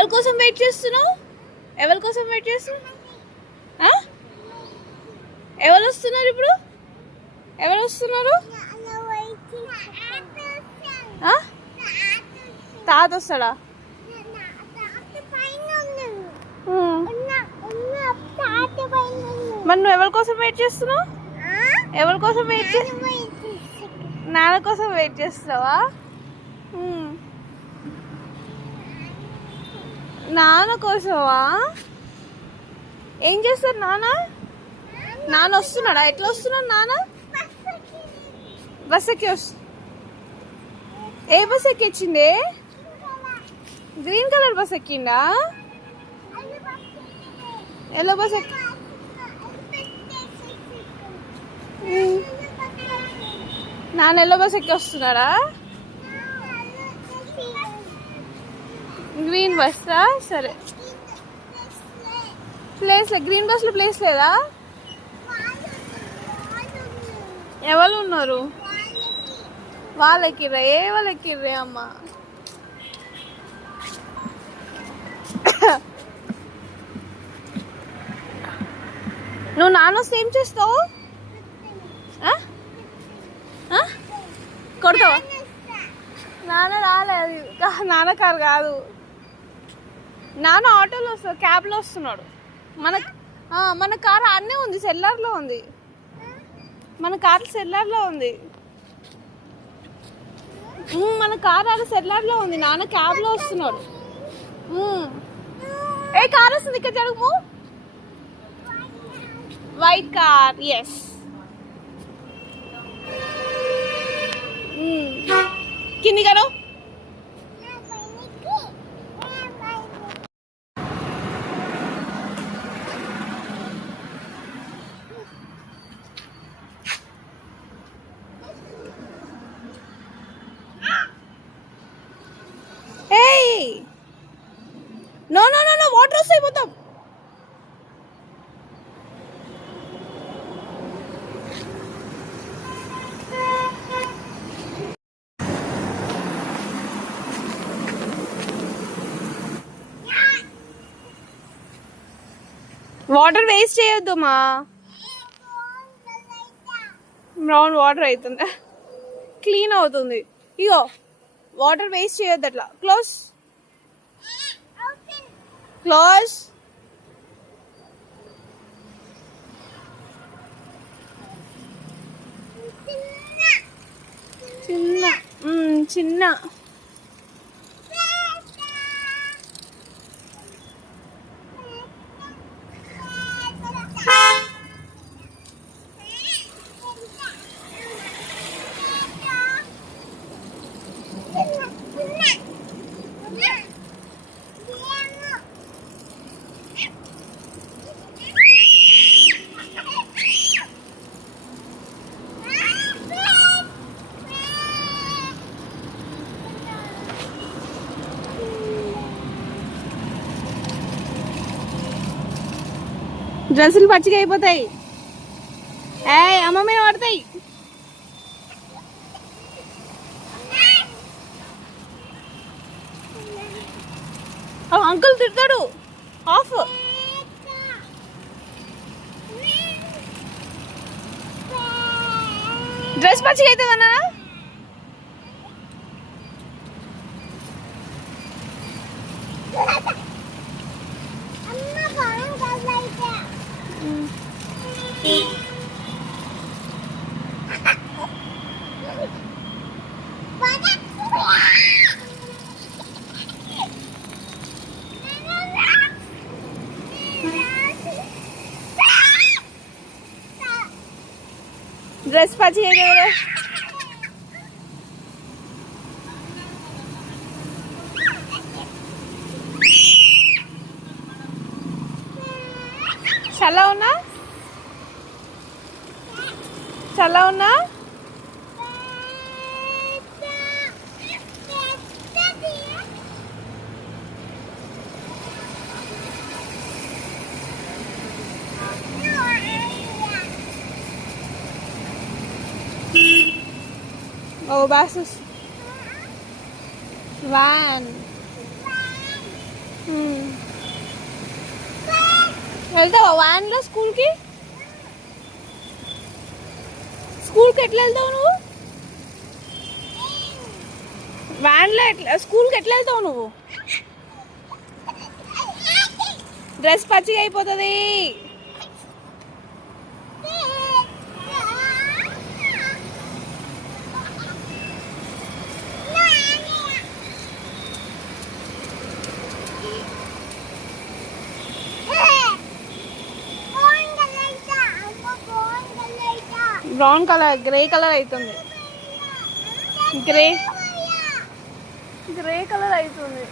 ఎవరి కోసం వెయిట్ చేస్తున్నావు? ఎవరి కోసం వెయిట్ చేస్తున్నావు? ఎవరు వస్తున్నారు ఇప్పుడు? ఎవరు వస్తున్నారు? తాత వస్తాడా? మరి నువ్వు ఎవరి కోసం వెయిట్ చేస్తున్నావు? ఎవరి కోసం వెయిట్ చేస్తున్నావు? నాన్న కోసం వెయిట్ చేస్తున్నావా? నాన్న కోసమా? ఏం చేస్తారు నాన్న? నాన్న వస్తున్నాడా? ఎట్లా వస్తున్నాడు నాన్న? బస్ ఎక్కి ఏ బస్ ఎక్కించింది? గ్రీన్ కలర్ బస్ ఎక్కిందా? ఎల్లో బస్ ఎక్కి నాన్న ఎల్లో బస్ ఎక్కి వస్తున్నాడా? గ్రీన్ బస్సా? సరే. ప్లేస్ గ్రీన్ బస్లో ప్లేస్ లేదా? ఎవరు ఉన్నారు? వాళ్ళెక్కిర్రా? ఏ వాళ్ళు ఎక్కిర్రే అమ్మ? నువ్వు నాన్న వస్తే ఏం చేస్తావు? కొడతావా? నాన్న రాలేదు. నాన్న కారు కాదు, నాన్న ఆటోలో వస్తాడు, క్యాబ్లో వస్తున్నాడు. మన కారు అన్నీ ఉంది, సెల్లార్లో ఉంది. మన కారు సెల్లార్లో ఉంది. మన కారు అది సెల్లార్లో ఉంది. నాన్న క్యాబ్లో వస్తున్నాడు. ఏ కార్ వస్తుంది ఇక్కడ జరుగుము. White car. ఎస్. కింది గారు no no no no water వస్తాయి మొత్తం. వాటర్ వేస్ట్ చేయొద్దు మా. బ్రౌన్ వాటర్ అవుతుంది, క్లీన్ అవుతుంది. ఇగో వాటర్ వేస్ట్ చేయొద్దు అట్లా. Close close. చిన్న చిన్న డ్రెస్సులు పచ్చిగా అయిపోతాయి. అమ్మ మీద పడతాయి. అంకుల్ తిడతాడు. ఆఫ్. డ్రెస్ పచ్చిగా అవుతుందన్నా. డ్రెస్ పచ్చిగా కదా. చల్ల ఉన్నా చల్ల ఉన్నా. Oh, buses. Van. వెళ్తావా వ్యాన్లో స్కూల్కి? స్కూల్కి ఎట్లా వెళ్తావు నువ్వు? వ్యాన్లో ఎట్లా స్కూల్కి ఎట్లా వెళ్తావు నువ్వు? డ్రెస్ పచ్చిగా అయిపోతుంది. బ్రౌన్ కలర్, గ్రే కలర్ అవుతుంది. గ్రే కలర్ అవుతుంది.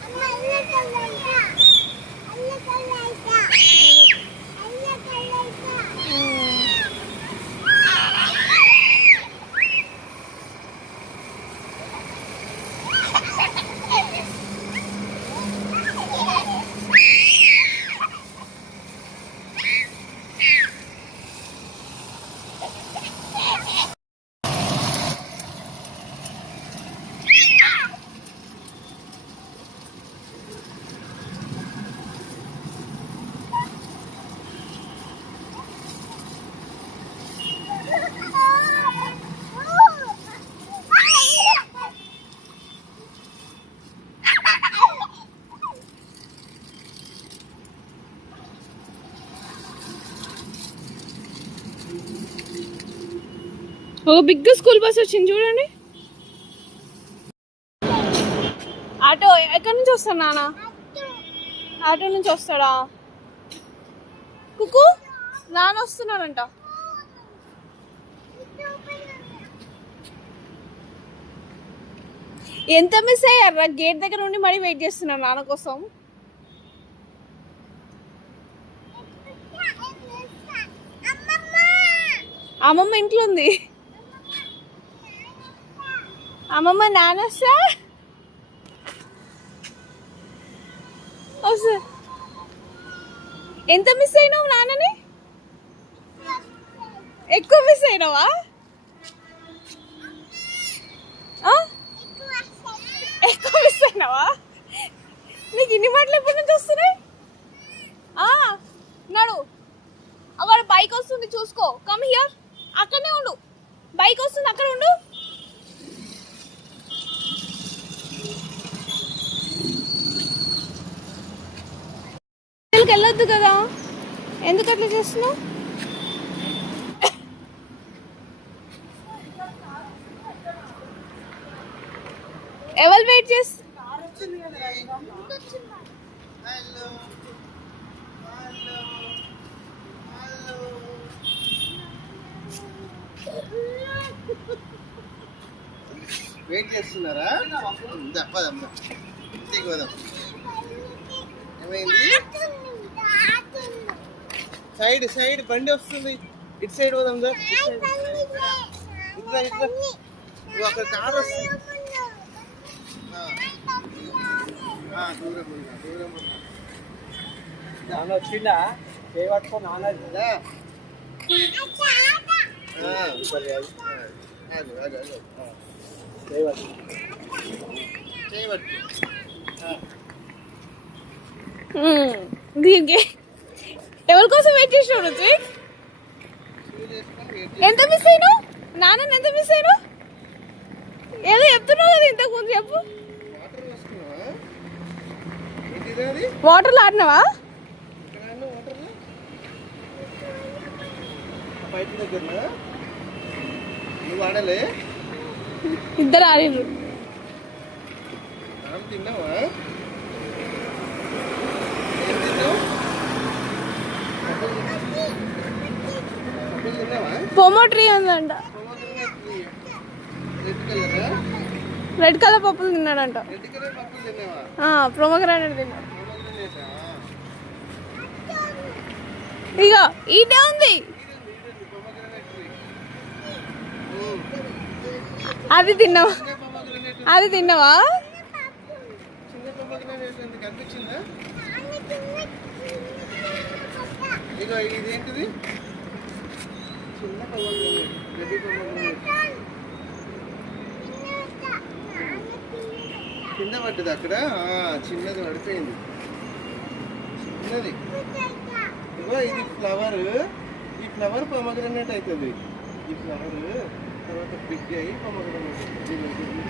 ఒక బిగ్ స్కూల్ బస్ వచ్చింది చూడండి. ఆటో ఎక్కడి నుంచి వస్తాడు నాన్న? ఆటో నుంచి వస్తాడా? కుక్కు నాన్న వస్తున్నాడంట. ఎంత మిస్ అయ్యారా? గేట్ దగ్గర ఉండి మరీ వెయిట్ చేస్తున్నాను నాన్న కోసం. అమ్మమ్మ ఇంట్లో ఉంది. అమ్మమ్మ నాన్న వస్తా ఎంత మిస్ అయినావు నాన్నని? ఎక్కువ మిస్ అయినావా? ఎక్కువ మిస్ అయినావా? నీకు ఇన్ని మాటలు ఎప్పటి నుంచి వస్తున్నాయి? నడు, అక్కడ బైక్ వస్తుంది చూసుకో. కమ్ హియర్, అక్కడనే ఉండు. బైక్ వస్తుంది, అక్కడ ఉండు. వెళ్ళొద్దు కదా, ఎందుకు అట్లా చేస్తున్నావు? ఎవరు వెయిట్ చేస్తా? వెయిట్ చేస్తున్నారా? తప్పదమ్మా, ఇంటికి పోదాం. ఏమైంది? సైడ్ బండి వస్తుంది, ఇటు సైడ్ పోదాం. ఇట్లా అక్కడ కార్ వస్తుంది. దూరం నాన్న వచ్చిందా? చేయబట్టుకో నాన్న. ఎవరి కోసం వెయిట్ చేసినావు? ఎంత మిస్ అయినావు నాన్న? ఎంత మిస్ అయినావు? ఏదో చెప్తున్నావు కదా ఇంతకు ముందు, చెప్పు. వాటర్లో ఆడినావా? ఇద్దరు ఆడినరు. తిన్నావా? పోమో ట్రీ ఉందంట. రెడ్ కలర్ పప్పులు తిన్నాడంట. ప్రోమోగ్రానేట్ తిన్నాడు. ఇక ఈటే ఉంది. అది తిన్నావా? అది తిన్నావా? ఇదేంటిది? చిన్న కింద పడ్డది అక్కడ, చిన్నది పడిపోయింది. చిన్నది. ఇగో ఇది ఫ్లవర్, ఈ ఫ్లవర్ పొమగ్రనేట్ అవుతుంది. ఈ ఫ్లవర్ తర్వాత బిగ్ అయ్యి పొమగ్రనేట్ అవుతుంది.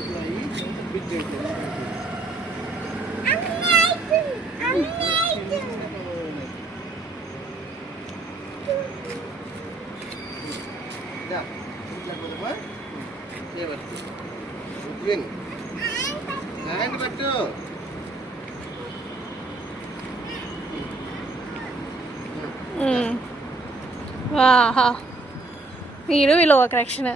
ఇట్లా అయ్యి బిగ్ అవుతుంది. ఇట్లా కొడమా చేయవచ్చు. ఉద్విన్ హ్యాండ్ పట్టు. వాహా వీడు వీళ్ళు ఒక కరెక్షన్